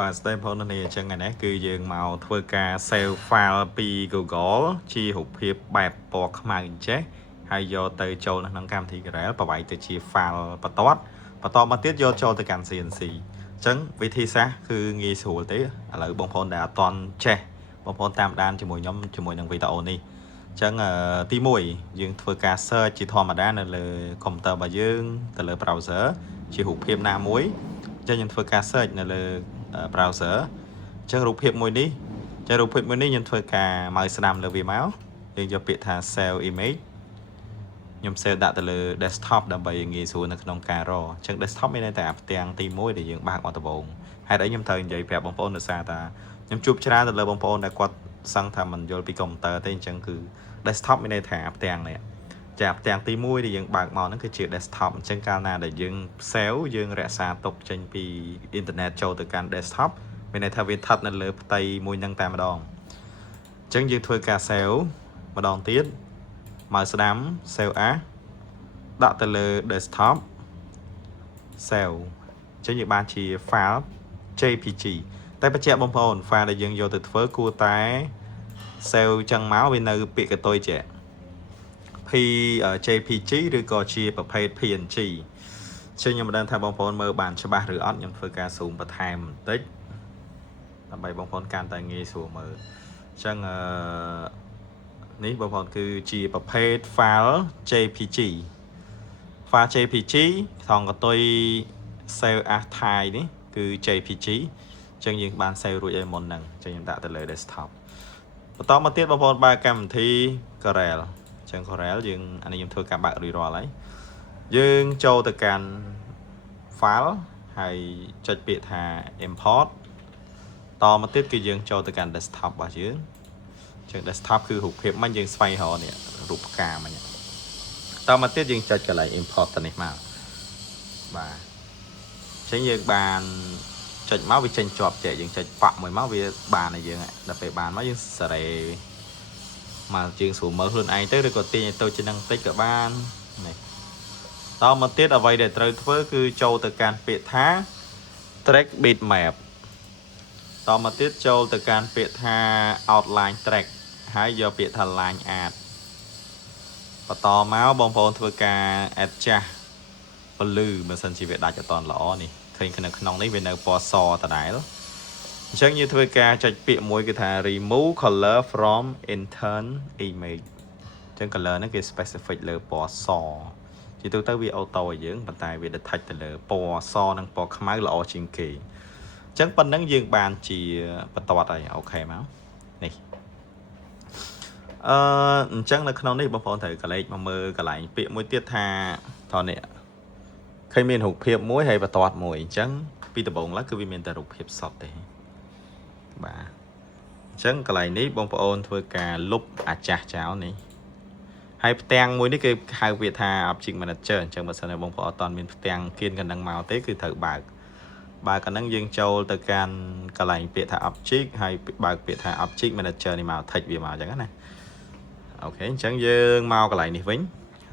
បាទស្ដីផងនេះអញ្ចឹងឯនេះគឺយើងមកធ្វើការ save file ពី Google ជារូបភាពបែបពណ៌ខ្មៅអញ្ចេះហើយយកទៅចូលនៅក្នុងកម្មវិធី Corel ប្រវាយទៅជា file បន្ទាត់មកទៀតយកចូលទៅកាន់ CNC អញ្ចឹងវិធីសាស្ត្រគឺងាយស្រួលទេឥឡូវបងប្អូនដែលអត់ទាន់ចេះបងប្អូនតាមដានជាមួយខ្ញុំជាមួយនឹងវីដេអូនេះអញ្ចឹងទី1យើងធ្វើការ search ជាធម្មតានៅលើ computer របស់យើងទៅលើ browser ជារូបភាពណាមួយអញ្ចឹងយើងធ្វើការ search នៅលើbrowser អញ្ចឹងរូបភាពមួយនេះខ្ញុំធ្វើការម៉ៅស្ដាំលើវាមកយើងយកពាក្យថា save image ខ្ញុំ save ដាក់ទៅលើ desktop ដើម្បីងាយស្រួលនៅក្នុងការរកអញ្ចឹង desktop មានន័យថាផ្ទាំងទី1ដែលយើងបើកមកដំបូងហេតុអីខ្ញុំត្រូវនិយាយប្រាប់បងប្អូនដោយសារថាខ្ញុំជួបច្រើនទៅលើបងប្អូនដែលគាត់សឹងថាមិនយល់ពី computer ទេអញ្ចឹងគឺ desktop មានន័យថាផ្ទាំងនេះចាផ្ទាំងទី1ដែលយើងបើកមកហ្នឹងគឺជា desktop អញ្ចឹងកាលណាដែលយើង save យើងរក្សាទុកចេញពី internet ចូលទៅកាន់ desktop មានន័យថាវាស្ថិតនៅលើផ្ទៃមួយហ្នឹងតែម្ដងអញ្ចឹងយើងធ្វើការ save ម្ដងទៀតម៉ៅស្ដាំ save as ដាក់ទៅលើ desktop save អញ្ចឹងយើងបានជា file JPG តែបញ្ជាក់បងប្អូន file ដែលយើងយកទៅធ្វើគួរតែ save ចឹងមកវានៅពាក្យកតុយចេះ JPG ឬក៏ជាប្រភេទ PNG ចឹងខ្ញុំមិនដឹងថាបងប្អូនមើលបានច្បាស់ឬអត់ខ្ញុំធ្វើការ zoom បន្ថែមបន្តិចដើម្បីបងប្អូនកាន់តែងាយស្រួលមើលអញ្ចឹងនេះបងប្អូនគឺជាប្រភេទ file JPG file JPG ថងកតុយ save as ថៃនេះគឺ JPG អញ្ចឹងយើងបាន save រួចហើយមុនហ្នឹងអញ្ចឹងខ្ញុំដាក់ទៅលើ desktop បន្តមកទៀតបងប្អូនបើកកម្មវិធី Corel អញ្ចឹង Corel យើងអានេះខ្ញុំធ្វើការបើករួចរាល់ហើយយើងចូលទៅកាន់ file ហើយចុចពាក្យថា import តមកទៀតគឺយើងចូលទៅកាន់ desktop របស់យើងអញ្ចឹង desktop គឺរូបភាពមិញយើងស្វែងរកនេះរូបផ្កាមិញតមកទៀតយើងចុចកន្លែង import ទៅនេះមកបាទអញ្ចឹងយើងបានចុចមកវាចេញជាប់ចេះយើងចុចប៉ក់មួយមកវាបានឲ្យយើងដល់ពេលបានមកយើងសេរីមកជាងស្រួលមើលខ្លួនឯងទៅឬក៏ទាញឲ្យទៅជានឹងតិចក៏បាននេះតមកទៀតអ្វីដែលត្រូវធ្វើគឺចូលទៅកាន់ពាក្យថា track bitmap តមកទៀតចូលទៅកាន់ពាក្យថា outline track ហើយយកពាក្យថា line art បន្តមកបងប្អូនធ្វើការ adjust ពលឺបើសិនជាវាដាច់អត់តល្អនេះឃើញនៅក្នុងនេះវានៅពណ៌សដដែលអញ្ចឹងយើងធ្វើការចុចពាក្យមួយគឺថា remove color from intern image អញ្ចឹង color ហ្នឹងគេ specific លើពណ៌សជាទូទៅវាអូតូឲ្យយើងប៉ុន្តែវា detect ទៅលើពណ៌សនិងពណ៌ខ្មៅល្អជាងគេអញ្ចឹងប៉ុណ្ណឹងយើងបានជាបន្ទាត់ហើយអូខេមកនេះអញ្ចឹងនៅក្នុងនេះបងប្អូនត្រូវកលេចមកមើលកន្លែងពាក្យមួយទៀតថាតនេះឃើញមានរូបភាពមួយហើយបន្ទាត់មួយអញ្ចឹងពីដំបូងឡើយគឺវាមានតែរូបភាពសុទ្ធទេបាទអញ្ចឹងកន្លែងនេះបងប្អូនធ្វើការលុបអាចាស់ចោលនេះហើយផ្ទាំងមួយនេះគេហៅវាថា object manager អញ្ចឹងបើសិនជាបងប្អូនអត់ទាន់មានផ្ទាំងគៀនកណ្ដឹងមកទេគឺត្រូវបើកកណ្ដឹងយើងចូលទៅកាន់កន្លែងពាក្យថា object ហើយបើកពាក្យថា object manager នេះមក text វាមកអញ្ចឹងណាអូខេអញ្ចឹងយើងមកកន្លែងនេះវិញ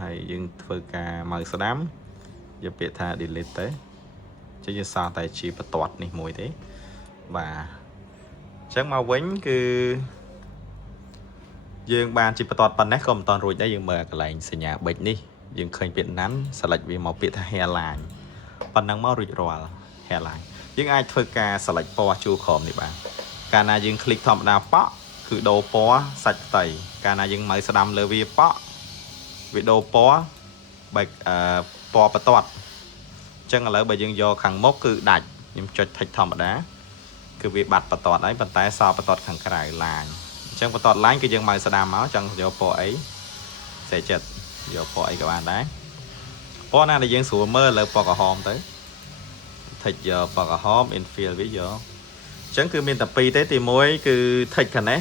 ហើយយើងធ្វើការម៉ៅស្ដាំយកពាក្យថា delete ទៅអញ្ចឹងយើងសល់តែជាបន្ទាត់នេះមួយទេបាទអញ្ចឹងមកវិញគឺយើងបានជាបន្ទាត់ប៉ុណ្ណេះក៏មិនតាន់រួចដែរយើងមើលកន្លែងសញ្ញាប៊ិចនេះយើងឃើញពាក្យ none select វាមកពាក្យថា hairline ប៉ុណ្ណឹងមករួចរាល់ hairline យើងអាចធ្វើការ select ពណ៌ជួរក្រោមនេះបានកាលណាយើងคลิกធម្មតាប៉ក់គឺដូរពណ៌សាច់ផ្ទៃកាលណាយើងម៉ៅស្ដាំលើវាប៉ក់វាដូរពណ៌បែបពណ៌បន្ទាត់អញ្ចឹងឥឡូវបើយើងយកខាងមុខគឺដាច់ខ្ញុំចុច text ធម្មតាគឺវាបាត់បន្ទាត់ហើយប៉ុន្តែសល់បន្ទាត់ខាងក្រៅឡាញអញ្ចឹងបន្ទាត់ឡាញគឺយើងម៉ៅស្ដាំមកចង់យកពណ៌អីសេចិត្តយកពណ៌អីក៏បានដែរពណ៌ណាដែលយើងស្រួលមើលលើពណ៌ក្រហមទៅ text យកពណ៌ក្រហម infill វាយកអញ្ចឹងគឺមានតែពីរទេទី1គឺ text ខាងនេះ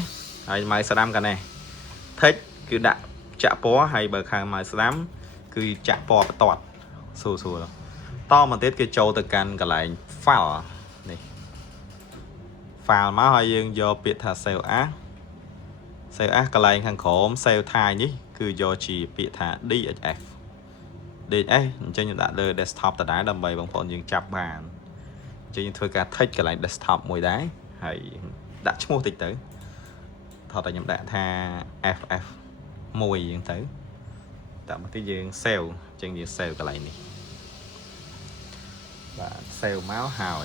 ហើយម៉ៅស្ដាំខាងនេះ text គឺដាក់ចាក់ពណ៌ហើយបើខាងម៉ៅស្ដាំគឺចាក់ពណ៌បន្ទាត់ស្រួលតមកទៀតគេចូលទៅកាន់កន្លែង file នេះ file មកហើយយើងយកពាក្យថា save as កន្លែងខាងក្រោម save ថៃនេះគឺយកជាពាក្យថា DXF អញ្ចឹងខ្ញុំដាក់លើ desktop ដដែលដើម្បីបងប្អូនយើងចាប់បាន chơi những thôi cả thích cái lại desktop mùi đá hay đã chút mua tịch tử thật là nhầm đã tha FF mùi những tử tạo một cái dương sale chân dương sale cái lại này và sale máu hào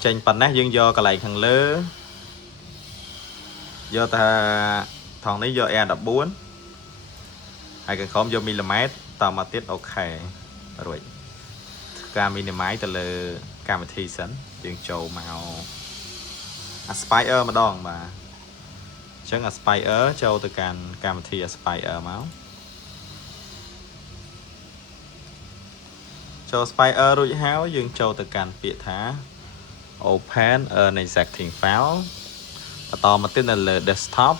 trên phần nát dương do cái lại thằng lứa do ta thằng đấy do e đập 4 hay cái không do mm tao mà tiết ok rồi ca mm từ là cam thi sẵn dương trầu màu Aspire mà đòn mà chẳng Aspire châu từ cam thi Aspire máu châu Aspire rồi háo dương châu từ càn biệt thá open ở này sạc thiền pháo và to mà tiết là desktop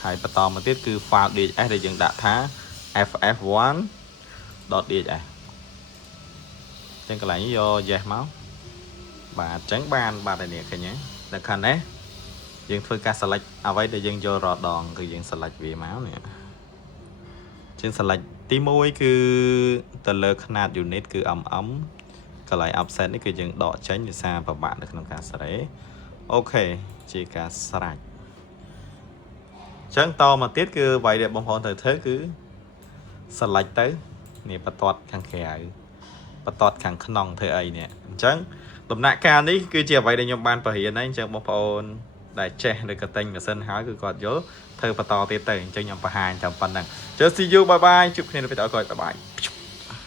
hay và to mà tiết cứ file DHS để dương đã thá ff1 .DHS trên cái lại do dẹp máu và tránh ban ba đại nè cái nhé là khăn đấy dương thôi ca select à vậy để dương vô rọt đòn thì dương select vì máu nè trên select tí môi cứ từ lơ khăn unit cứ ấm cái lại offset cái dương đỏ tránh như xa và bạn được nông ca sẽ ok chỉ cả select chẳng to mà tiết cứ vậy để bóng hồn thời thế cứ select tới nè bắt toát khăn khẽ bắt toát khăn khăn nòng thế ấy nè chẳng tụm nạ ca ní cứ chia vậy để nhóm ban bảo hiểm anh chẳng bóng hồn đại trẻ để cái tên và sân hỏi cứ còn nhớ thơ bắt to tiết tới cho nhóm bảo hành trong phần này just see you bye bye chúc nên phải gọi bye bye